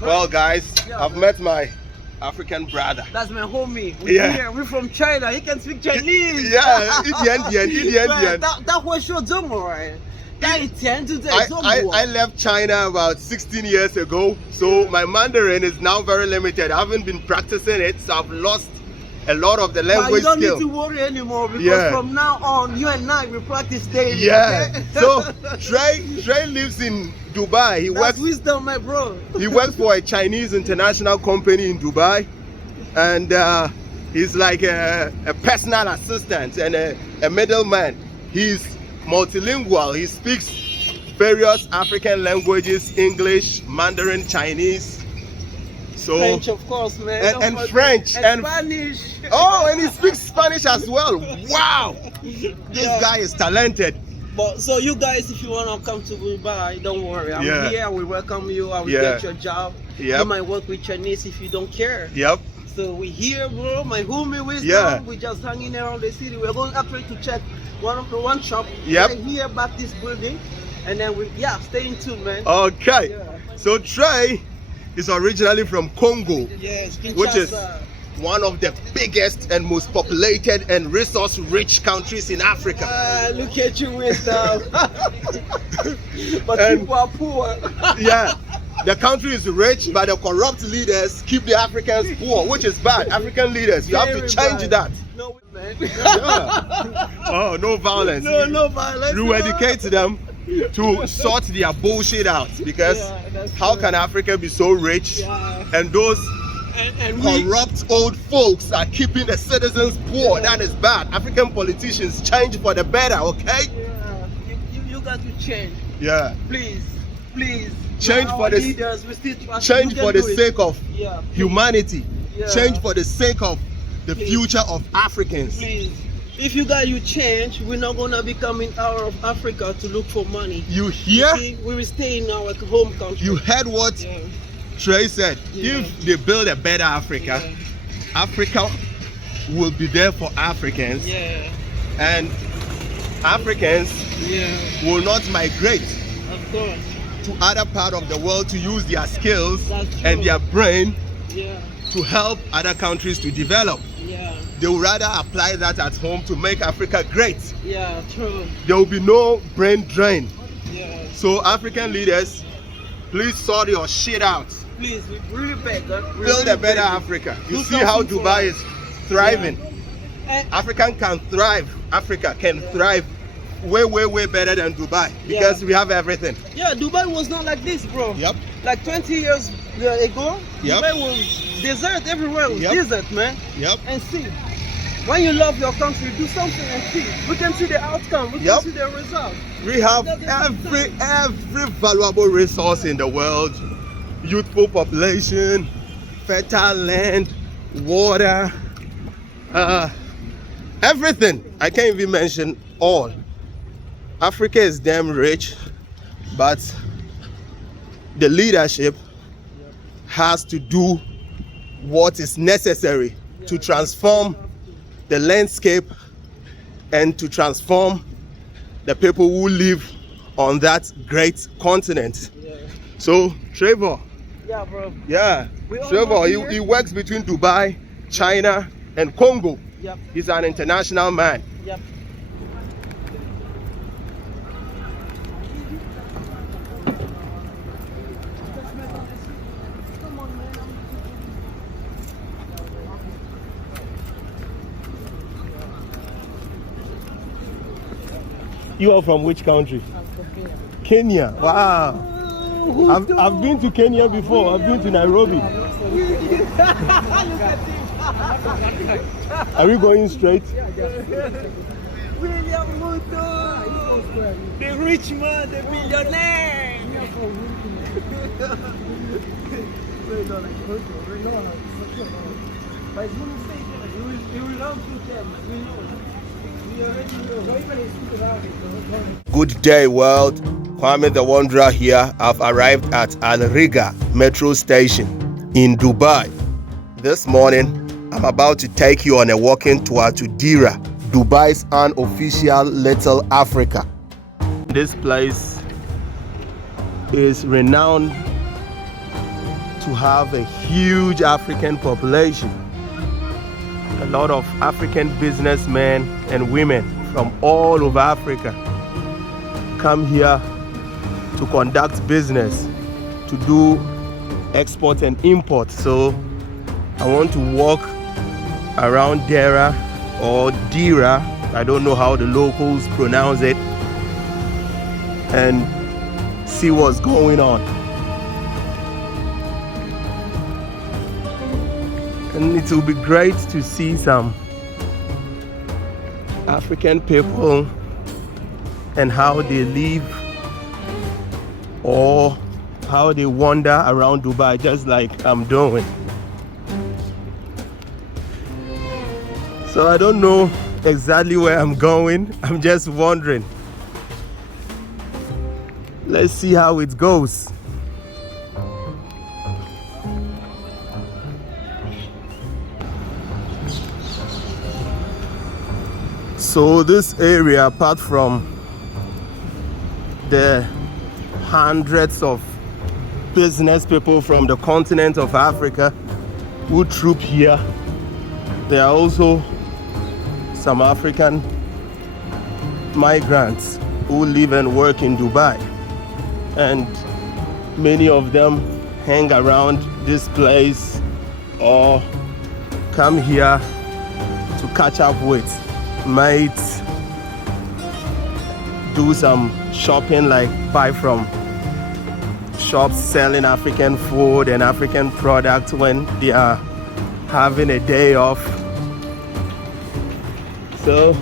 Well, guys, I've met my African brother. That's my homie. We're from China. He can speak Chinese. Yeah, Indian. That was your right? I left China about 16 years ago, so my Mandarin is now very limited. I haven't been practicing it, so I've lost a lot of the language skill. You skill. don't need to worry anymore because from now on, you and I will practice daily. Yeah. Okay? So Trey lives in Dubai. That's wisdom, my bro. He works for a Chinese international company in Dubai, and he's like a personal assistant and a middleman. He's multilingual. He speaks various African languages: English, Mandarin, Chinese. So, French, of course, man. And French and Spanish. Oh, and he speaks Spanish as well. Wow, this guy is talented. But so you guys, if you wanna come to Dubai, don't worry. I'm here. We welcome you. I will get your job. You might work with Chinese if you don't care. So we here, bro. My homie wisdom. We just hanging around the city. We're going actually to check one shop right here back this building, and then we stay in tune, man. Okay. So Trey is originally from Congo, which is one of the biggest and most populated and resource-rich countries in Africa. Look at you, wisdom. But people are poor. The country is rich, but the corrupt leaders keep the Africans poor, which is bad. African leaders, you have to change that. No, man. Oh, no violence. No violence. You educate them to sort their bullshit out, because how can Africa be so rich and those corrupt old folks are keeping the citizens poor? That is bad. African politicians change for the better, okay? You got to change. Please. Change for the leaders. We still change for the sake of humanity. Change for the sake of the future of Africans. Please. If you change, we're not gonna be coming out of Africa to look for money. You hear? We will stay in our home country. You heard what Trey said. If they build a better Africa, Africa will be there for Africans. And Africans will not migrate to other part of the world to use their skills and their brain to help other countries to develop. They would rather apply that at home to make Africa great. True. There will be no brain drain. So African leaders, please sort your shit out. Please, we really beg. Build a better Africa. You see how Dubai is thriving. Africa can thrive way better than Dubai, because we have everything. Dubai was not like this, bro. Like 20 years ago, Dubai was desert everywhere. It was desert, man. And see, when you love your country, do something and see. We can see the outcome. We can see the result. We have every valuable resource in the world: youthful population, fertile land, water, everything. I can't even mention all. Africa is damn rich, but the leadership has to do what is necessary to transform the landscape and to transform the people who live on that great continent. So Trevor, Trevor, he works between Dubai, China, and Congo. He's an international man. You are from which country? Kenya. Wow. I've been to Kenya before. I've been to Nairobi. Are we going straight? William Ruto, the rich man, the millionaire. Good day, world. Kwame the Wanderer here. I've arrived at Al Riga metro station in Dubai. This morning, I'm about to take you on a walking tour to Deira, Dubai's unofficial Little Africa. This place is renowned to have a huge African population. A lot of African businessmen and women from all over Africa come here to conduct business, to do export and import. So I want to walk around Deira or Deira, I don't know how the locals pronounce it, and see what's going on. And it will be great to see some African people and how they live or how they wander around Dubai, just like I'm doing. So I don't know exactly where I'm going. I'm just wondering. Let's see how it goes. So this area, apart from the hundreds of business people from the continent of Africa who troop here, there are also some African migrants who live and work in Dubai, and many of them hang around this place or come here to catch up with mates, do some shopping, like buy from shops selling African food and African products when they are having a day off. So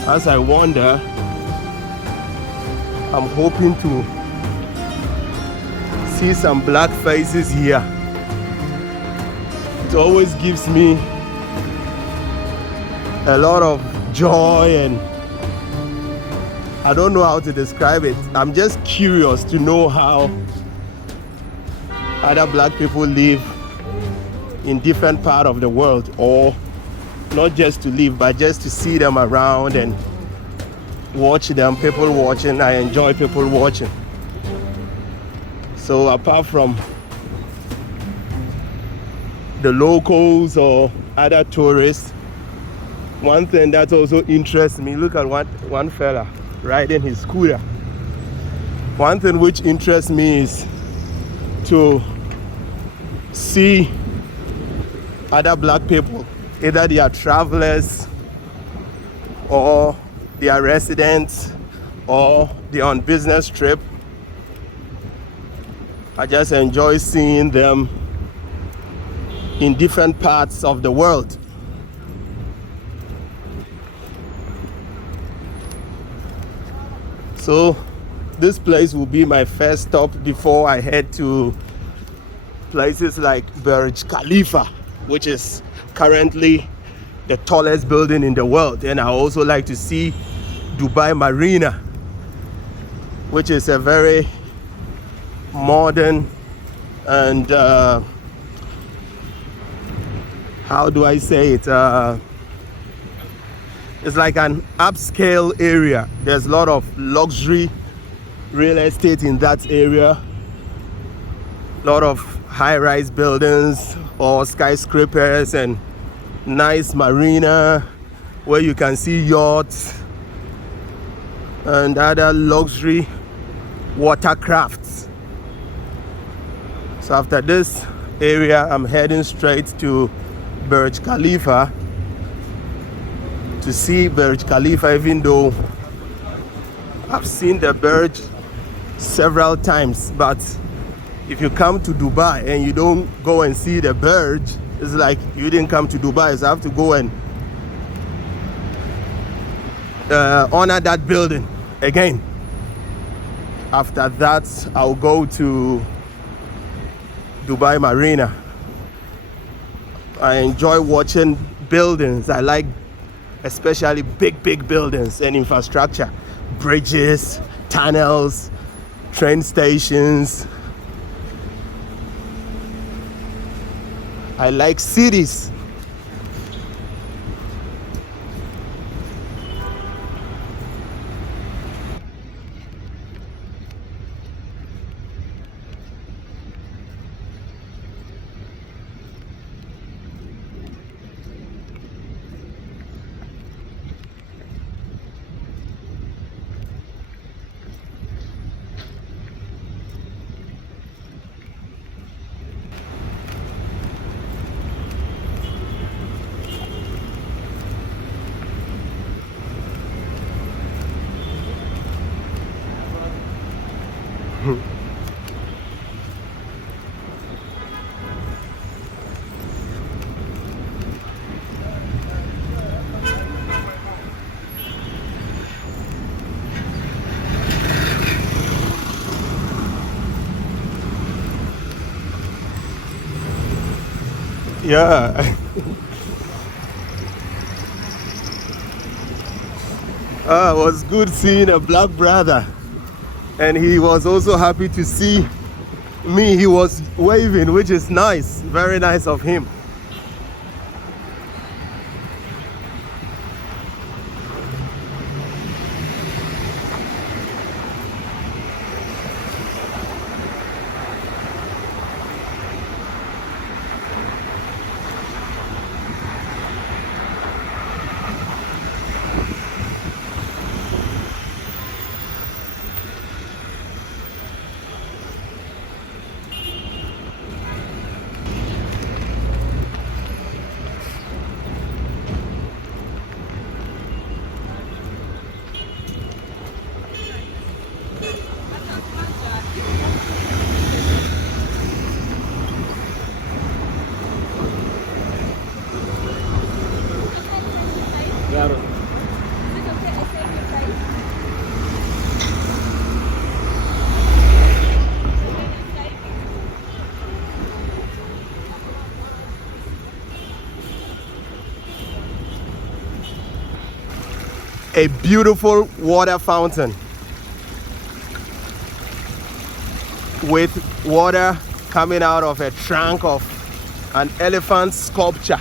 as I wander, I'm hoping to see some black faces here. It always gives me a lot of joy, and I don't know how to describe it. I'm just curious to know how other black people live in different parts of the world, or not just to live, but just to see them around and watch them, people watching. I enjoy people watching. So apart from the locals or other tourists, one thing that also interests me, look at one fella riding his scooter. One thing which interests me is to see other black people, either they are travelers or they are residents or they are on business trip. I just enjoy seeing them in different parts of the world. So this place will be my first stop before I head to places like Burj Khalifa, which is currently the tallest building in the world. And I also like to see Dubai Marina, which is a very modern and how do I say it? It's like an upscale area. There's a lot of luxury real estate in that area. A lot of high-rise buildings or skyscrapers and nice marina where you can see yachts and other luxury watercrafts. So after this area, I'm heading straight to Burj Khalifa to see Burj Khalifa, even though I've seen the Burj several times. But if you come to Dubai and you don't go and see the Burj, it's like you didn't come to Dubai. So I have to go and honor that building again. After that, I'll go to Dubai Marina. I enjoy watching buildings. I like especially big buildings and infrastructure, bridges, tunnels, train stations. I like cities. Yeah. It was good seeing a black brother, and he was also happy to see me. He was waving, which is nice, very nice of him. A beautiful water fountain with water coming out of a trunk of an elephant sculpture.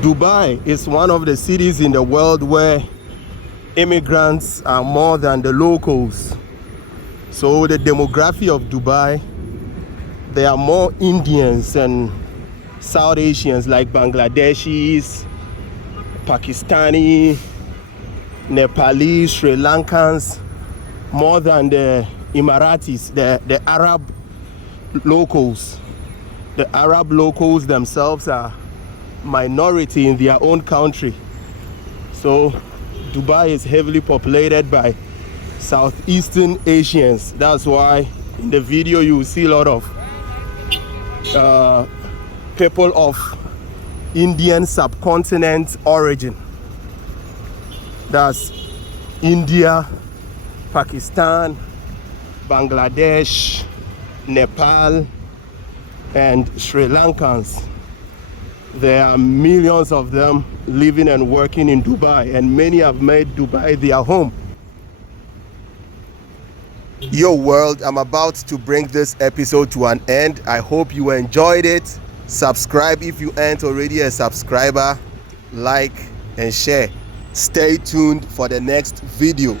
Dubai is one of the cities in the world where immigrants are more than the locals. So the demography of Dubai, there are more Indians and South Asians like Bangladeshis, Pakistani, Nepalese, Sri Lankans, more than the Emiratis, the Arab locals. The Arab locals themselves are minority in their own country. So Dubai is heavily populated by Southeastern Asians. That's why in the video you will see a lot of people of Indian subcontinent origin. That's India, Pakistan, Bangladesh, Nepal, and Sri Lankans. There are millions of them living and working in Dubai, and many have made Dubai their home. Yo world, I'm about to bring this episode to an end. I hope you enjoyed it. Subscribe if you aren't already a subscriber, like and share. Stay tuned for the next video.